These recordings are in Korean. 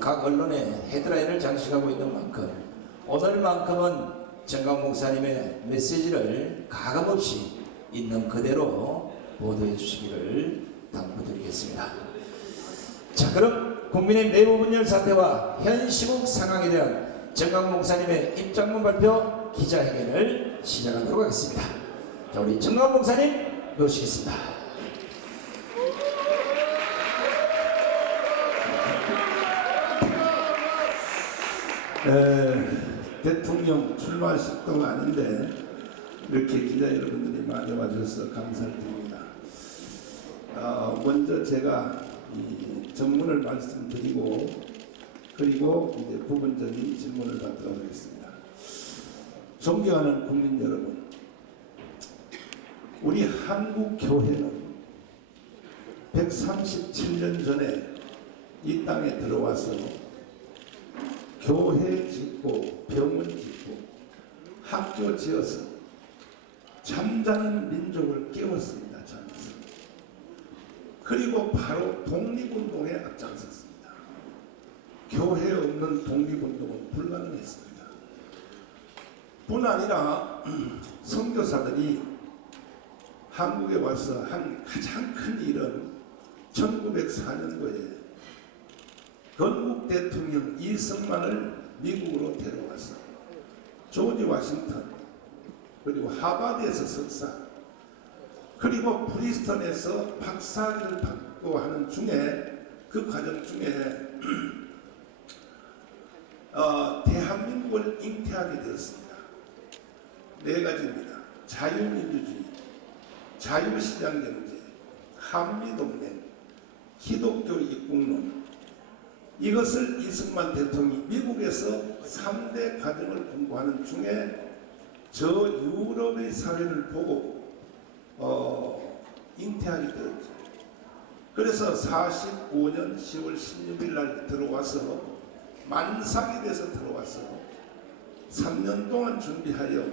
각 언론에 헤드라인을 장식하고 있는 만큼 오늘만큼은 정강 목사님의 메시지를 가감없이 있는 그대로 보도해 주시기를 당부드리겠습니다. 자, 그럼 국민의 내부 분열 사태와 현 시국 상황에 대한 정강 목사님의 입장문 발표 기자회견을 시작하도록 하겠습니다. 자, 우리 정강 목사님 모시겠습니다. 대통령 출마식 도 아닌데 이렇게 기자 여러분들이 많이 와주셔서 감사를 드립니다. 먼저 제가 이 전문을 말씀드리고 그리고 이제 부분적인 질문을 받도록 하겠습니다. 존경하는 국민 여러분, 우리 한국 교회는 137년 전에 이 땅에 들어와서 교회 짓고 병원 짓고 학교 지어서 잠자는 민족을 깨웠습니다. 잠에서. 그리고 바로 독립운동에 앞장섰습니다. 교회 없는 독립운동은 불가능했습니다. 뿐 아니라 선교사들이 한국에 와서 한 가장 큰 일은 1904년도에 건국 대통령 이승만을 미국으로 데려와서 조지 워싱턴 그리고 하버드에서 석사 그리고 프리스턴에서 박사학위를 받고 하는 중에 그 과정 중에 대한민국을 잉태하게 되었습니다. 네 가지입니다. 자유민주주의, 자유시장경제, 한미동맹, 기독교 입국론. 이것을 이승만 대통령이 미국에서 3대 과정을 공부하는 중에 저 유럽의 사회를 보고 잉태하게 되었죠. 그래서 45년 10월 16일 날 들어와서 만삭이 돼서 들어와서 3년 동안 준비하여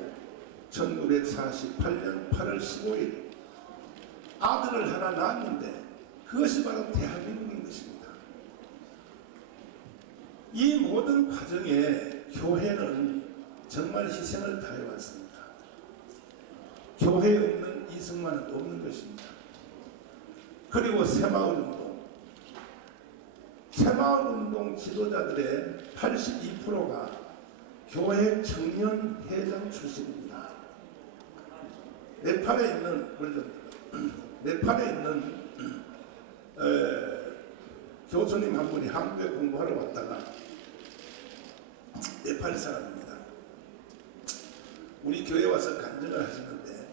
1948년 8월 15일 아들을 하나 낳았는데 그것이 바로 대한민국인 것입니다. 이 모든 과정에 교회는 정말 희생을 다해왔습니다. 교회 없는 이승만은 없는 것입니다. 그리고 새마을운동, 새마을운동 지도자들의 82%가 교회 청년회장 출신입니다. 네팔에 있는 교수님 한 분이 한국에 공부하러 왔다가 네팔 사람입니다. 우리 교회 와서 간증을 하시는데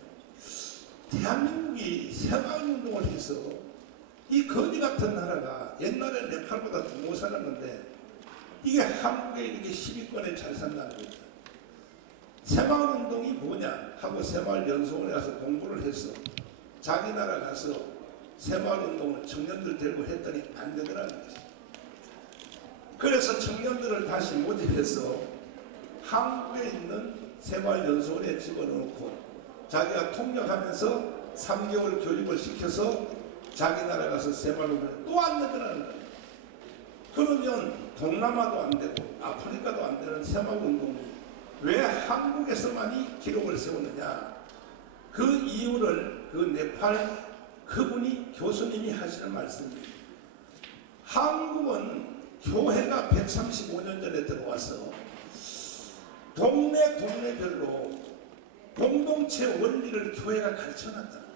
대한민국이 새마을운동을 해서 이 거지 같은 나라가 옛날에 네팔보다 더 못 살았는데 이게 한국에 이렇게 10위권에 잘 산다는 거죠. 새마을운동이 뭐냐 하고 새마을연수원에 가서 공부를 해서 자기 나라 가서 새마을운동을 청년들 데리고 했더니 안 되더라는 것입니다. 그래서 청년들을 다시 모집해서 한국에 있는 새마을연수원에 집어넣고 자기가 통역하면서 3개월 교육을 시켜서 자기 나라 가서 새마을운동을 또 안 되더라는 거예요. 그러면 동남아도 안 되고 아프리카도 안 되는 새마을운동이 왜 한국에서만이 기록을 세우느냐, 그 이유를 그 네팔 그분이 교수님이 하시는 말씀입니다. 한국은 교회가 135년 전에 들어와서 동네별로 공동체 원리를 교회가 가르쳐놨다는 거예요.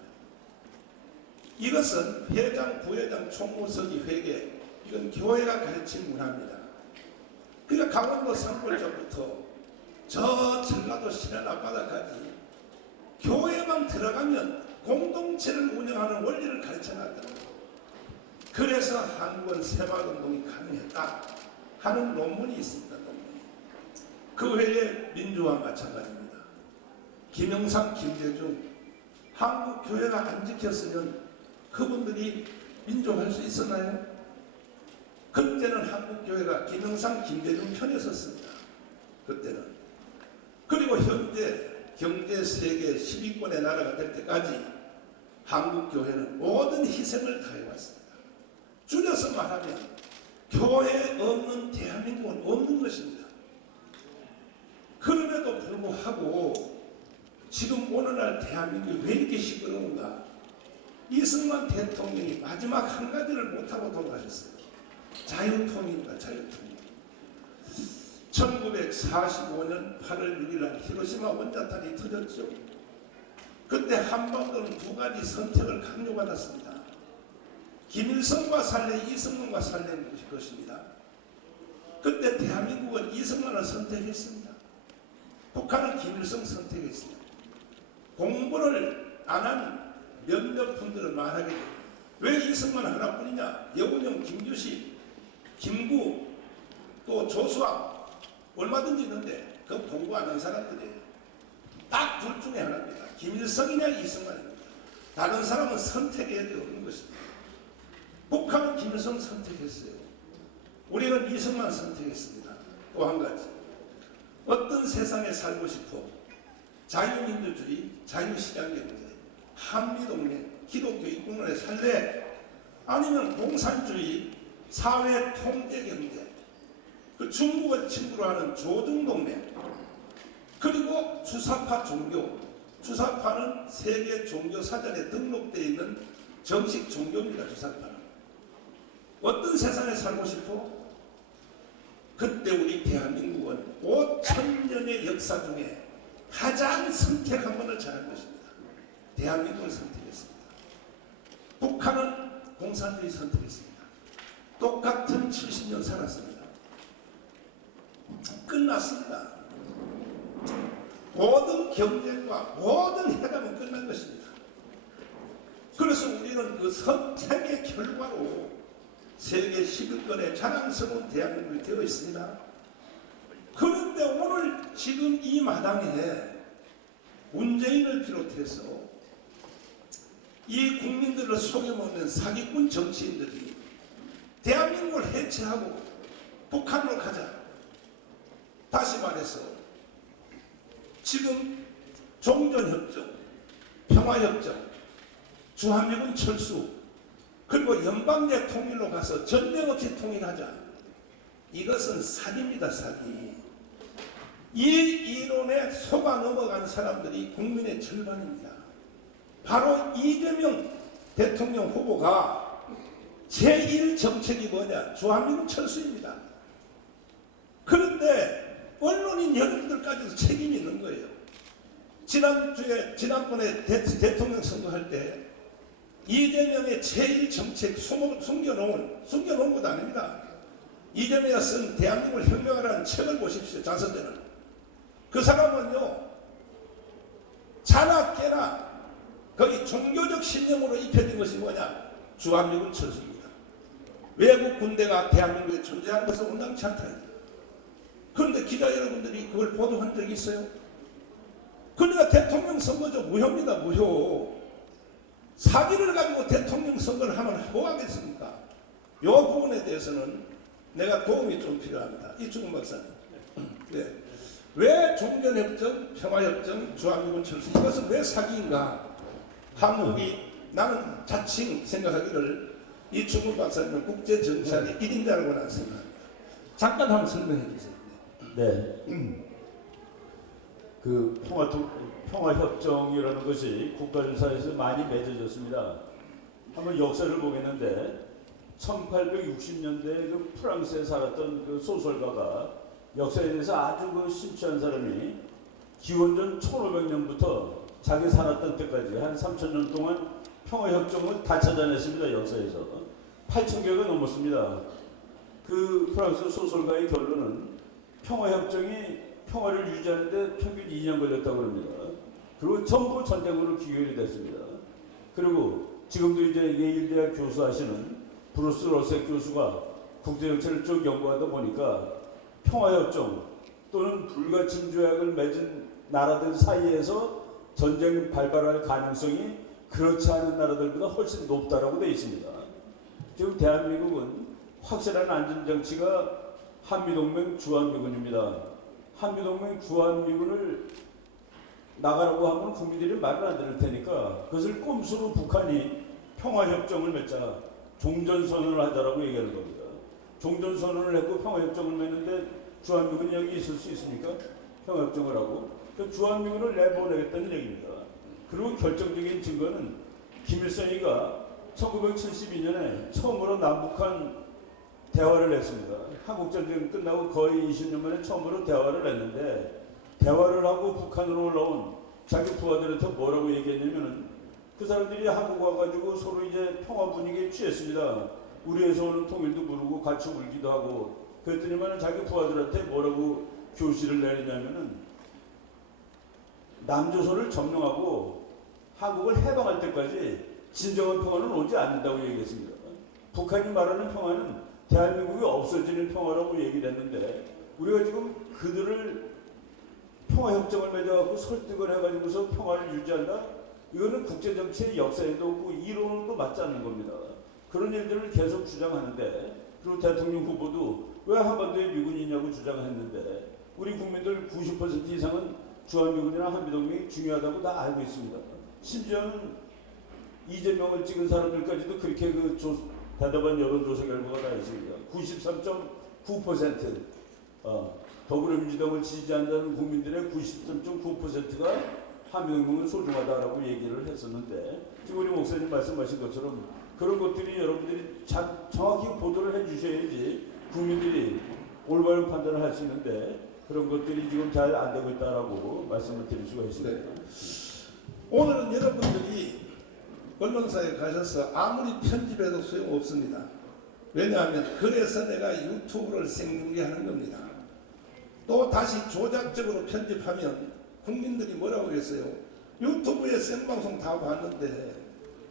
이것은 회장, 부회장, 총무서기, 회계, 이건 교회가 가르친 문화입니다. 그러니까 강원도 산골절부터 저 전라도 시내 앞바다까지 교회만 들어가면 공동체를 운영하는 원리를 가르쳐놨다는 거예요. 그래서 한국은 새마을운동이 가능했다 하는 논문이 있습니다. 논문이. 그 외에 민주화 마찬가지입니다. 김영삼, 김대중, 한국 교회가 안 지켰으면 그분들이 민주화할 수 있었나요? 그때는 한국 교회가 김영삼, 김대중 편에 섰습니다. 그때는. 그리고 현재 경제 세계 10위권의 나라가 될 때까지 한국 교회는 모든 희생을 다해왔습니다. 줄여서 말하면 교회 없는 대한민국은 없는 것입니다. 그럼에도 불구하고 지금 오늘날 대한민국이 왜 이렇게 시끄러운가? 이승만 대통령이 마지막 한 가지를 못하고 돌아가셨어요. 자유통일입니다. 자유통일. 1945년 8월 6일 날 히로시마 원자탄이 터졌죠. 그때 한반도는 두 가지 선택을 강요받았습니다. 김일성과 살래, 이승만과 살래는 것입니다. 그때 대한민국은 이승만을 선택했습니다. 북한은 김일성 선택했습니다. 공부를 안 한 몇몇 분들은 말하게 됩니다. 왜 이승만 하나뿐이냐? 여운형, 김규식, 김구, 또 조수아 얼마든지 있는데 그 공부 안 한 사람들이에요. 딱 둘 중에 하나입니다. 김일성이냐 이승만입니다. 다른 사람은 선택해야 되는 것입니다. 북한은 김일성 선택했어요. 우리는 이승만 선택했습니다. 또 한 가지, 어떤 세상에 살고 싶어? 자유민주주의, 자유시장경제, 한미동맹, 기독교 입국론에 살래? 아니면 공산주의, 사회통제경제, 그 중국을 친구로 하는 조중동맹, 그리고 주사파 종교. 주사파는 세계 종교 사전에 등록되어 있는 정식 종교입니다. 주사파는. 어떤 세상에 살고 싶어? 그때 우리 대한민국은 5,000년의 역사 중에 가장 선택 한 번을 잘한 것입니다. 대한민국을 선택했습니다. 북한은 공산주의 선택했습니다. 똑같은 70년 살았습니다. 끝났습니다. 모든 경쟁과 모든 회담은 끝난 것입니다. 그래서 우리는 그 선택의 결과로 세계 10위권의 자랑스러운 대한민국이 되어 있습니다. 그런데 오늘 지금 이 마당에 문재인을 비롯해서 이 국민들을 속여먹는 사기꾼 정치인들이 대한민국을 해체하고 북한으로 가자. 다시 말해서 지금 종전협정, 평화협정, 주한미군 철수, 그리고 연방제 통일로 가서 전쟁 없이 통일하자. 이것은 사기입니다. 사기. 이 이론에 속아 넘어간 사람들이 국민의 절반입니다. 바로 이재명 대통령 후보가 제1정책이 뭐냐? 주한미군 철수입니다. 그런데 언론인 여러분들까지도 책임이 있는 거예요. 지난번에 대통령 선거할 때 이재명의 제1정책 숨겨놓은 것 아닙니다. 이재명이 쓴 대한민국을 혁명하라는 책을 보십시오. 자서전을. 그 사람은요, 자나 깨나 거기 종교적 신념으로 입혀진 것이 뭐냐? 주한미군 철수입니다. 외국 군대가 대한민국에 존재하는 것은 온당치 않다. 그런데 기자 여러분들이 그걸 보도한 적이 있어요? 그러니까 대통령 선거죠. 무효입니다. 무효. 사기를 가지고 대통령 선거를 하면 뭐하겠습니까? 이 부분에 대해서는 내가 도움이 좀 필요합니다. 이충훈 박사님. 네. 왜 종전협정, 평화협정, 주한미군 철수, 이것은 왜 사기인가? 한국이, 나는 자칭 생각하기를 이충훈 박사님은 국제정치학의 1인자라고 나는 생각합니다. 잠깐 한번 설명해 주세요. 네. 그 평화협정이라는 것이 국가사에서 많이 맺어졌습니다. 한번 역사를 보겠는데 1860년대에 그 프랑스에 살았던 그 소설가가 역사에 대해서 아주 그 심취한 사람이 기원전 1500년부터 자기 살았던 때까지 한 3000년 동안 평화협정을 다 찾아냈습니다. 역사에서 8000개가 넘었습니다. 그 프랑스 소설가의 결론은 평화협정이 평화를 유지하는데 평균 2년 걸렸다고 합니다. 그리고 전부 전쟁으로 귀결이 됐습니다. 그리고 지금도 이제 예일대학 교수하시는 브루스 러셀 교수가 국제정치를 쭉 연구하다 보니까 평화협정 또는 불가침 조약을 맺은 나라들 사이에서 전쟁 발발할 가능성이 그렇지 않은 나라들보다 훨씬 높다라고 되어 있습니다. 지금 대한민국은 확실한 안전장치가 한미동맹 주한미군입니다. 한미동맹 주한미군을 나가라고 하면 국민들이 말을 안 들을 테니까 그것을 꼼수로 북한이 평화협정을 맺자 종전선언을 하자라고 얘기하는 겁니다. 종전선언을 했고 평화협정을 맺는데 주한미군이 여기 있을 수 있습니까? 평화협정을 하고 그 주한미군을 내보내겠다는 얘기입니다. 그리고 결정적인 증거는 김일성이가 1972년에 처음으로 남북한 대화를 했습니다. 한국전쟁 끝나고 거의 20년 만에 처음으로 대화를 했는데 대화를 하고 북한으로 올라온 자기 부하들한테 뭐라고 얘기했냐면은 그 사람들이 한국 와가지고 서로 이제 평화 분위기에 취했습니다. 우리에서 오는 통일도 모르고 같이 울기도 하고 그랬더니만 자기 부하들한테 뭐라고 교시를 내리냐면은 남조선을 점령하고 한국을 해방할 때까지 진정한 평화는 오지 않는다고 얘기했습니다. 북한이 말하는 평화는 대한민국이 없어지는 평화라고 얘기를 했는데 우리가 지금 그들을 평화협정을 맺어갖고 설득을 해가지고서 평화를 유지한다? 이거는 국제정치의 역사에도 없고 이론도 맞지 않는 겁니다. 그런 일들을 계속 주장하는데 그리고 대통령 후보도 왜 한반도에 미군이 있냐고 주장했는데 우리 국민들 90% 이상은 주한미군이나 한미동맹이 중요하다고 다 알고 있습니다. 심지어는 이재명을 찍은 사람들까지도 그렇게 대답한 여론조사 결과가 나 있습니다. 93.9% 더불어민주당을 지지한다는 국민들의 93.9%가 한미동맹은 소중하다라고 얘기를 했었는데 지금 우리 목사님 말씀하신 것처럼 그런 것들이 여러분들이 정확히 보도를 해주셔야지 국민들이 올바른 판단을 할 수 있는데 그런 것들이 지금 잘 안 되고 있다라고 말씀을 드릴 수가 있습니다. 네. 오늘은 여러분들이 언론사에 가셔서 아무리 편집해도 소용없습니다. 왜냐하면 그래서 내가 유튜브를 생중계하는 겁니다. 또 다시 조작적으로 편집하면 국민들이 뭐라고 했어요? 유튜브에 생방송 다 봤는데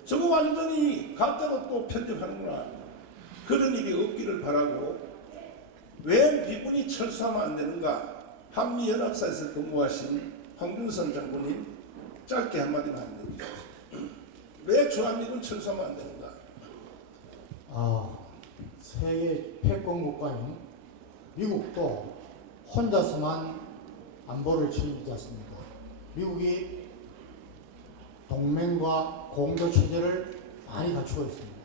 저거 완전히 가짜로 또 편집하는구나. 그런 일이 없기를 바라고 왜 미군이 철수하면 안 되는가? 한미연합사에서 근무하신 황준선 장군님 짧게 한마디만 합니다. 왜 주한미군 철수하면 안 되는가? 세계 패권 국가인 미국도 혼자서만 안보를 책임지지 않습니다. 미국이 동맹과 공조 체제를 많이 갖추고 있습니다.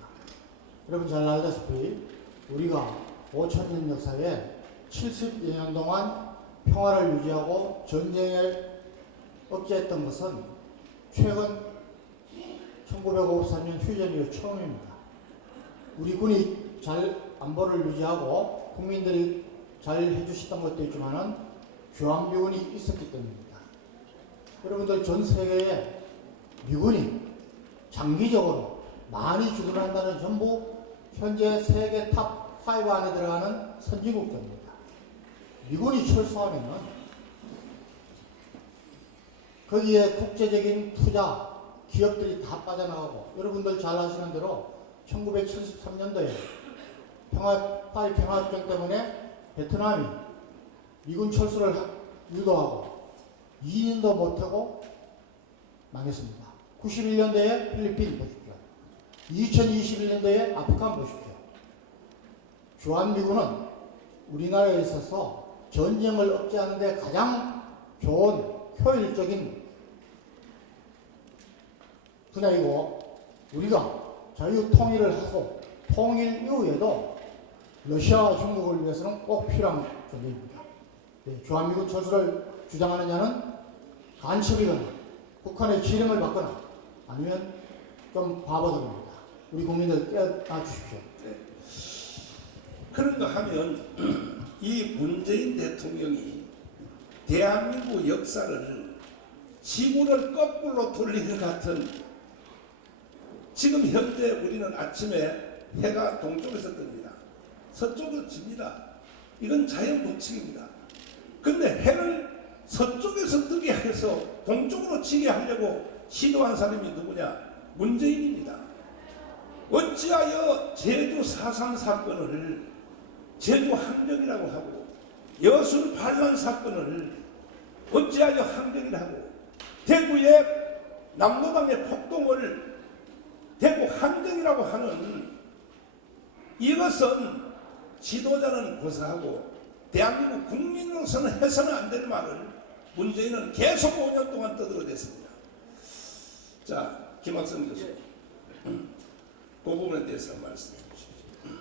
여러분 잘 알다시피 우리가 5천년 역사에 70여 동안 평화를 유지하고 전쟁을 억제했던 것은 최근 1953년 휴전 이후 처음입니다. 우리 군이 잘 안보를 유지하고 국민들이 잘 해주셨던 것도 있지만은 주한미군이 있었기 때문입니다. 여러분들 전 세계에 미군이 장기적으로 많이 주둔한다는 전부 현재 세계 탑5 안에 들어가는 선진국들입니다. 미군이 철수하면은 거기에 국제적인 투자 기업들이 다 빠져나가고 여러분들 잘 아시는 대로 1973년도에 파리 평화협정 때문에 베트남이 미군 철수를 유도하고 2년도 못하고 망했습니다. 91년도에 필리핀 보십시오. 2021년도에 아프간 보십시오. 주한미군은 우리나라에 있어서 전쟁을 억제하는 데 가장 좋은 효율적인 분야이고 우리가 자유 통일을 하고 통일 이후에도 러시아와 중국을 위해서는 꼭 필요한 존재입니다. 주한미군 철수를 주장하는 자는 간첩이거나 북한의 지령을 받거나 아니면 좀 바보들입니다. 우리 국민들 깨어나 주십시오. 네. 그런가 하면 이 문재인 대통령이 대한민국 역사를 지구를 거꾸로 돌리는 것 같은 지금 현재 우리는 아침에 해가 동쪽에서 뜹니다. 서쪽으로 집니다. 이건 자연 법칙입니다. 근데 해를 서쪽에서 뜨게 해서 동쪽으로 치게 하려고 시도한 사람이 누구냐? 문재인입니다. 어찌하여 제주 4.3 사건을 제주 항쟁이라고 하고 여순 반란 사건을 어찌하여 항쟁이라고 대구의 남로당의 폭동을 대구 항쟁이라고 하는 이것은 지도자는 고사하고 대한민국 국민으로서는 해서는 안 될 말을 문재인은 계속 5년 동안 떠들어댔습니다. 자, 김학성 교수, 그 부분에 대해서 말씀해 주십시오.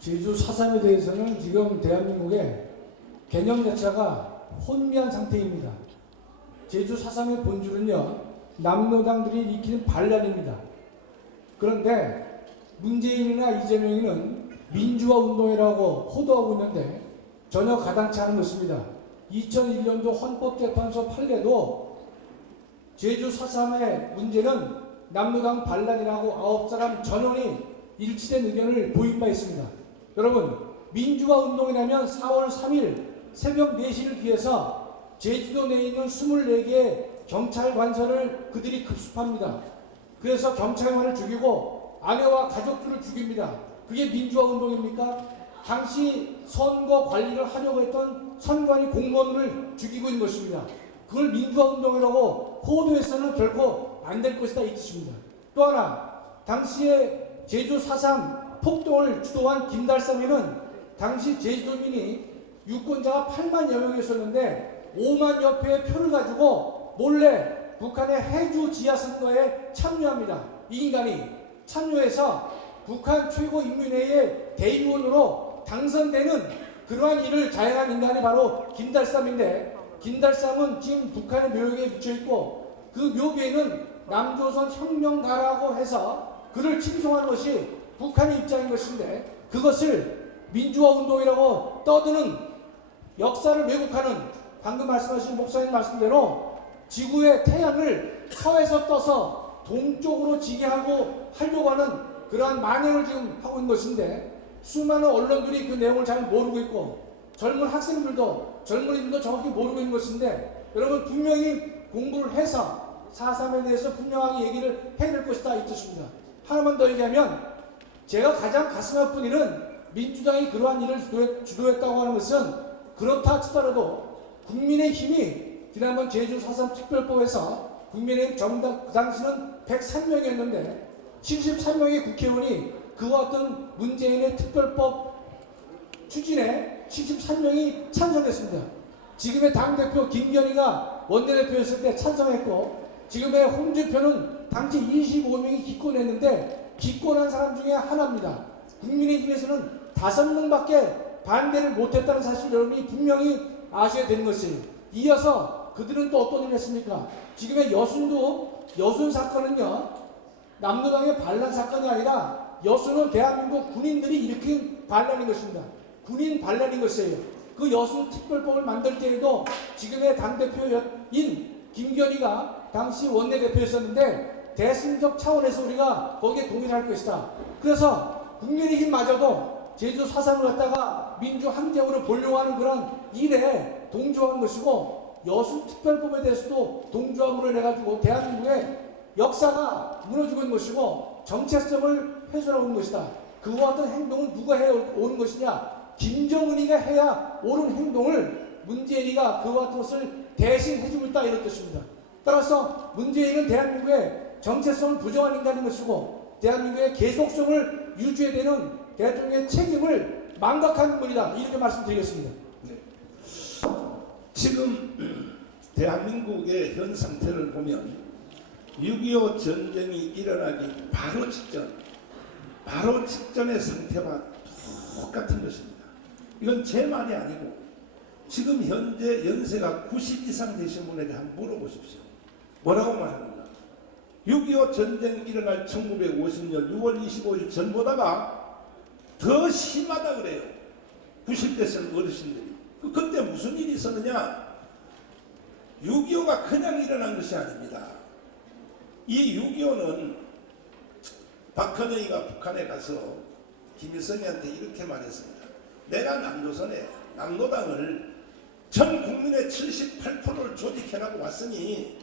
제주 4.3에 대해서는 지금 대한민국의 개념 자체가 혼미한 상태입니다. 제주 4.3의 본질은요, 남로당들이 일으키는 반란입니다. 그런데 문재인이나 이재명이는 민주화 운동이라고 호도하고 있는데 전혀 가당치 않은 것입니다. 2001년도 헌법재판소 판례도 제주 4.3의 문제는 남로당 반란이라고 9사람 전원이 일치된 의견을 보인 바 있습니다. 여러분, 민주화 운동이라면 4월 3일 새벽 4시를 기해서 제주도 내에 있는 24개의 경찰 관서를 그들이 급습합니다. 그래서 경찰관을 죽이고 아내와 가족들을 죽입니다. 그게 민주화 운동입니까? 당시 선거 관리를 하려고 했던 선관위 공무원을 죽이고 있는 것입니다. 그걸 민주화 운동이라고 호도해서는 결코 안 될 것이다 이 뜻입니다. 또 하나, 당시에 제주 4.3 폭동을 주도한 김달삼이는 당시 제주도민이 유권자가 8만여 명이었었는데 5만여 표의 표를 가지고 몰래 북한의 해주 지하 선거에 참여합니다. 이 인간이 참여해서 북한 최고인민회의 대의원으로 당선되는 그러한 일을 자행한 인간이 바로 김달삼인데, 김달삼은 지금 북한의 묘역에 묻혀있고 그 묘비에는 남조선 혁명가라고 해서 그를 칭송하는 것이 북한의 입장인 것인데, 그것을 민주화 운동이라고 떠드는 역사를 왜곡하는, 방금 말씀하신 목사님 말씀대로 지구의 태양을 서에서 떠서 동쪽으로 지게 하려고 하는 그러한 만행을 지금 하고 있는 것인데, 수많은 언론들이 그 내용을 잘 모르고 있고 젊은 학생들도 젊은이들도 정확히 모르고 있는 것인데, 여러분 분명히 공부를 해서 4.3에 대해서 분명하게 얘기를 해야 될 것이다 이 뜻입니다. 하나만 더 얘기하면, 제가 가장 가슴 아픈 일은 민주당이 그러한 일을 주도했다고 하는 것은 그렇다 치더라도 국민의힘이 지난번 제주 4.3 특별법에서 국민의힘 정당 그 당시는 103명이었는데 73명의 국회의원이 그와 같은 문재인의 특별법 추진에 73명이 찬성했습니다. 지금의 당대표 김건희가 원내대표였을 때 찬성했고, 지금의 홍준표는 당시 25명이 기권했는데 기권한 사람 중에 하나입니다. 국민의힘에서는 5명밖에 반대를 못했다는 사실 여러분이 분명히 아셔야 되는 것이에요. 이어서 그들은 또 어떤 일을 했습니까? 지금의 여순 사건은요, 남로당의 반란 사건이 아니라 여순은 대한민국 군인들이 일으킨 반란인 것입니다. 군인 반란인 것이에요. 그 여순 특별법을 만들 때에도 지금의 당대표인 김건희가 당시 원내대표였었는데 대승적 차원에서 우리가 거기에 동의를 할 것이다. 그래서 국민의힘마저도 제주 4.3을 갖다가 민주항쟁으로 보려고 하는 그런 일에 동조한 것이고, 여수특별법에 대해서도 동조함으로 해가지고 대한민국의 역사가 무너지고 있는 것이고 정체성을 훼손하고 있는 것이다. 그와 같은 행동은 누가 해오는 것이냐? 김정은이가 해야 옳은 행동을 문재인이가 그와 같은 것을 대신 해주고 있다 이런 뜻입니다. 따라서 문재인은 대한민국의 정체성을 부정한 인간인 것이고 대한민국의 계속성을 유지해야 되는 대통령의 책임을 망각하는 분이다, 이렇게 말씀드리겠습니다. 네. 지금 대한민국의 현 상태를 보면 6.25 전쟁이 일어나기 바로 직전의 상태와 똑같은 것입니다. 이건 제 말이 아니고 지금 현재 연세가 90 이상 되신 분에게 한번 물어보십시오. 뭐라고 말합니까? 6.25 전쟁 일어날 1950년 6월 25일 전보다가 더 심하다 그래요. 90대 어르신들이. 그때 무슨 일이 있었느냐? 6.25가 그냥 일어난 것이 아닙니다. 이 6.25는 박헌영이가 북한에 가서 김일성이한테 이렇게 말했습니다. 내가 남조선에 남로당을 전 국민의 78%를 조직해라고 왔으니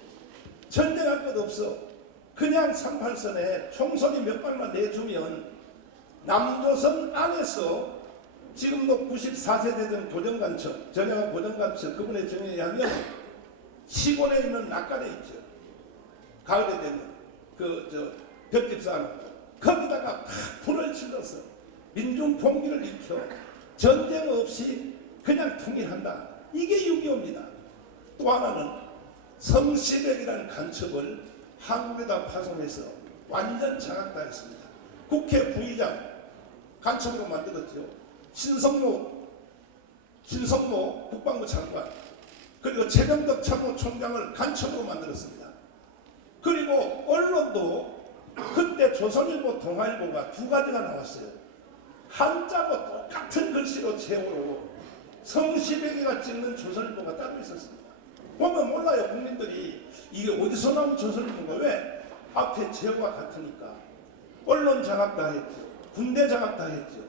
전쟁할 것 없어. 그냥 38선에 총선이 몇 발만 내주면 남조선 안에서 지금도 94세대 된 고정관청, 전향 고정관청 그분의 정에 의하면 시골에 있는 낙관에 있죠. 가을에 되면 벽집 쌓아놓고 거기다가 팍 불을 질러서 민중 봉기를 일으켜 전쟁 없이 그냥 통일한다. 이게 6.25입니다. 또 하나는 성시백이라는 간첩을 한국에다 파송해서 완전 장악당했습니다. 국회 부의장 간첩으로 만들었죠. 신성모 국방부 장관, 그리고 최병덕 참모총장을 간첩으로 만들었습니다. 그리고 언론도 그때 조선일보, 동아일보가 두 가지가 나왔어요. 한자고 똑같은 글씨로 세월호 성시백이가 찍는 조선일보가 따로 있었습니다. 보면 몰라요. 국민들이 이게 어디서 나온 조선일보가, 왜? 앞에 제가 같으니까. 언론 장악 다 했죠. 군대 장악 다 했죠.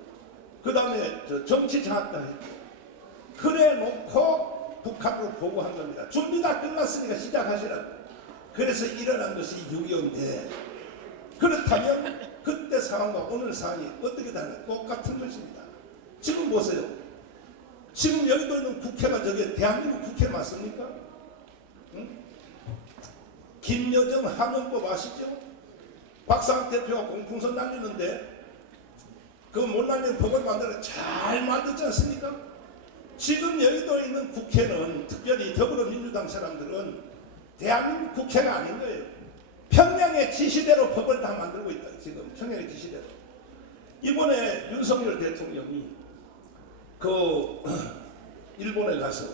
그 다음에 정치 장악 다 했죠. 그래 놓고 북한으로 보고한 겁니다. 준비 다 끝났으니까 시작하시라고. 그래서 일어난 것이 6.25인데, 그렇다면 그때 상황과 오늘 상황이 어떻게 다른가? 똑같은 것입니다. 지금 보세요. 지금 여기도 있는 국회가 저게 대한민국 국회 맞습니까? 응? 김여정 하명법 아시죠? 박상학 대표가 공풍선 날리는데 그 못 날리는 법을 만들어 잘 만들지 않습니까? 지금 여기도 있는 국회는, 특별히 더불어민주당 사람들은 대한민국 국회가 아닌 거예요. 평양의 지시대로 법을 다 만들고 있다. 지금 평양의 지시대로. 이번에 윤석열 대통령이 그 일본에 가서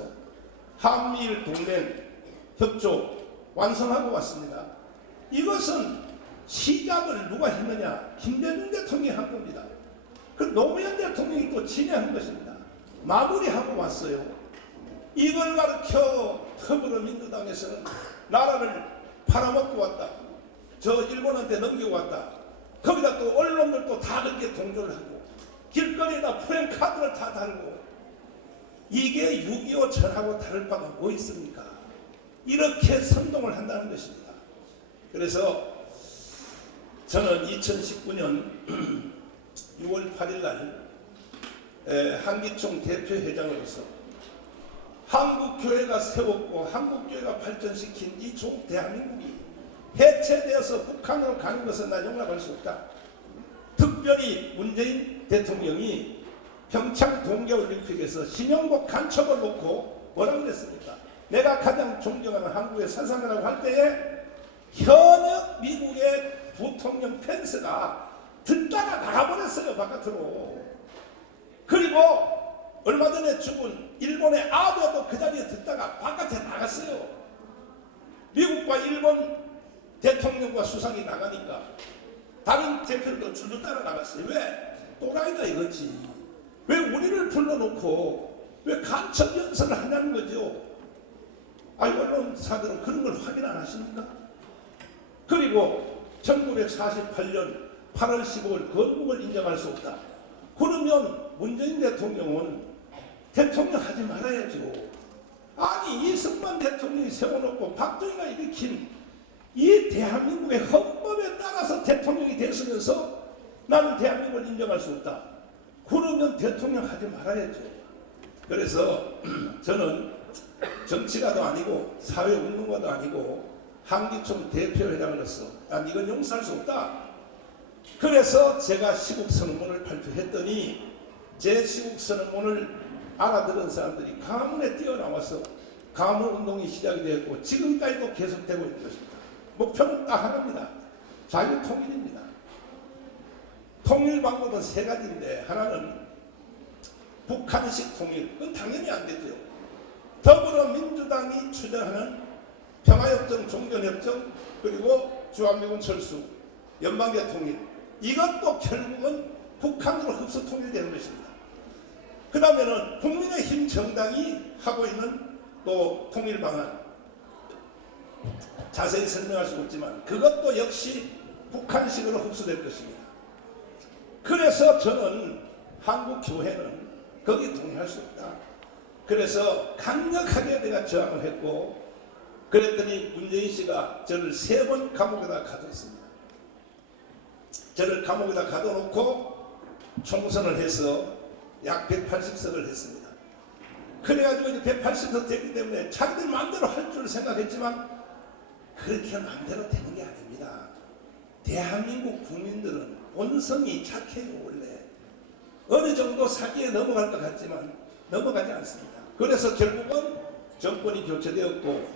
한미일 동맹 협조 완성하고 왔습니다. 이것은 시작을 누가 했느냐? 김대중 대통령이 한 겁니다. 그 노무현 대통령이 또 진행한 것입니다. 마무리하고 왔어요. 이걸 가르쳐 더불어민주당에서는 나라를 팔아먹고 왔다. 저 일본한테 넘겨왔다. 거기다 또 언론들도 다 그렇게 동조를 하고 길거리에다 프랭카드를 다 달고, 이게 6.25 전하고 다를 바가 뭐 있습니까? 이렇게 선동을 한다는 것입니다. 그래서 저는 2019년 6월 8일 날 한기총 대표회장으로서 한국교회가 세웠고 한국교회가 발전시킨 이 종 대한민국이 해체되어서 북한으로 가는 것은 나 용납할 수 없다. 특별히 문재인 대통령이 평창 동계올림픽에서 신영복 간첩을 놓고 뭐라고 그랬습니까? 내가 가장 존경하는 한국의 사상가라고 할 때에 현역 미국의 부통령 펜스가 듣다가 나가버렸어요, 바깥으로. 그리고 얼마 전에 죽은 일본의 아베도 그 자리에 듣다가 바깥에 나갔어요. 미국과 일본 대통령과 수상이 나가니까 다른 대표들도 줄줄 따라 나갔어요. 왜? 또라이다 이거지. 왜 우리를 불러놓고 왜 간첩 연설을 하냐는 거죠. 아니, 언론사들은 그런 걸 확인 안 하십니까? 그리고 1948년 8월 15일 건국을 인정할 수 없다. 그러면 문재인 대통령은 대통령 하지 말아야죠. 아니, 이승만 대통령이 세워놓고 박정희가 일으킨 이 대한민국의 헌법에 따라서 대통령이 됐으면서 나는 대한민국을 인정할 수 없다. 그러면 대통령 하지 말아야죠. 그래서 저는 정치가도 아니고 사회운동가도 아니고 한기총 대표회장으로서 난 이건 용서할 수 없다. 그래서 제가 시국선언문을 발표했더니 제 시국선언문을 알아들은 사람들이 가문에 뛰어나와서 가문운동이 시작이 되었고 지금까지도 계속되고 있는 것입니다. 목표는 딱 하나입니다. 자유통일입니다. 통일 방법은 세 가지인데, 하나는 북한식 통일, 그건 당연히 안 되죠. 더불어민주당이 주장하는 평화협정, 종전협정, 그리고 주한미군 철수, 연방제 통일, 이것도 결국은 북한으로 흡수 통일되는 것입니다. 그 다음에는 국민의힘 정당이 하고 있는 또 통일 방안, 자세히 설명할 수 없지만 그것도 역시 북한식으로 흡수될 것입니다. 그래서 저는 한국교회는 거기 동의할 수 없다. 그래서 강력하게 내가 저항을 했고, 그랬더니 문재인 씨가 저를 3번 감옥에다 가뒀습니다. 저를 감옥에다 가둬놓고 총선을 해서 약 180석을 했습니다. 그래가지고 이제 180석 됐기 때문에 자기들 마음대로 할 줄 생각했지만 그렇게 마음대로 되는 게 아닙니다. 대한민국 국민들은 본성이 착해요. 원래 어느 정도 사기에 넘어갈 것 같지만 넘어가지 않습니다. 그래서 결국은 정권이 교체되었고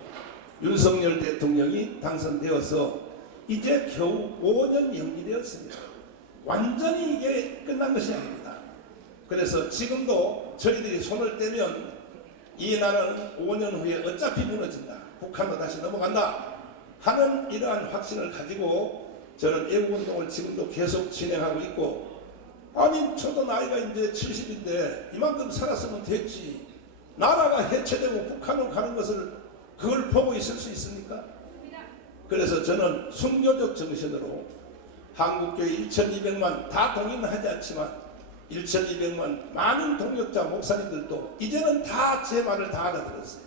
윤석열 대통령이 당선되어서 이제 겨우 5년 연기되었습니다. 완전히 이게 끝난 것이 아닙니다. 그래서 지금도 저희들이 손을 떼면 이 나라는 5년 후에 어차피 무너진다. 북한도 다시 넘어간다. 하는 이러한 확신을 가지고 저는 애국운동을 지금도 계속 진행하고 있고, 아니 저도 나이가 이제 70인데 이만큼 살았으면 됐지. 나라가 해체되고 북한으로 가는 것을 그걸 보고 있을 수 있습니까? 그래서 저는 순교적 정신으로 한국교회 1200만 다 동의는 하지 않지만 1200만 많은 동역자 목사님들도 이제는 다 제 말을 다 알아들었어요.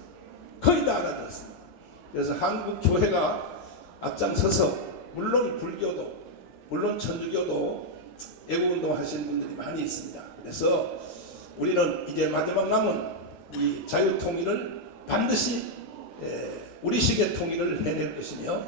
거의 다 알아들었습니다. 그래서 한국교회가 앞장서서 물론 불교도 물론 천주교도 애국운동 하시는 분들이 많이 있습니다. 그래서 우리는 이제 마지막 남은 이 자유통일을 반드시 우리식의 통일을 해낼 것이며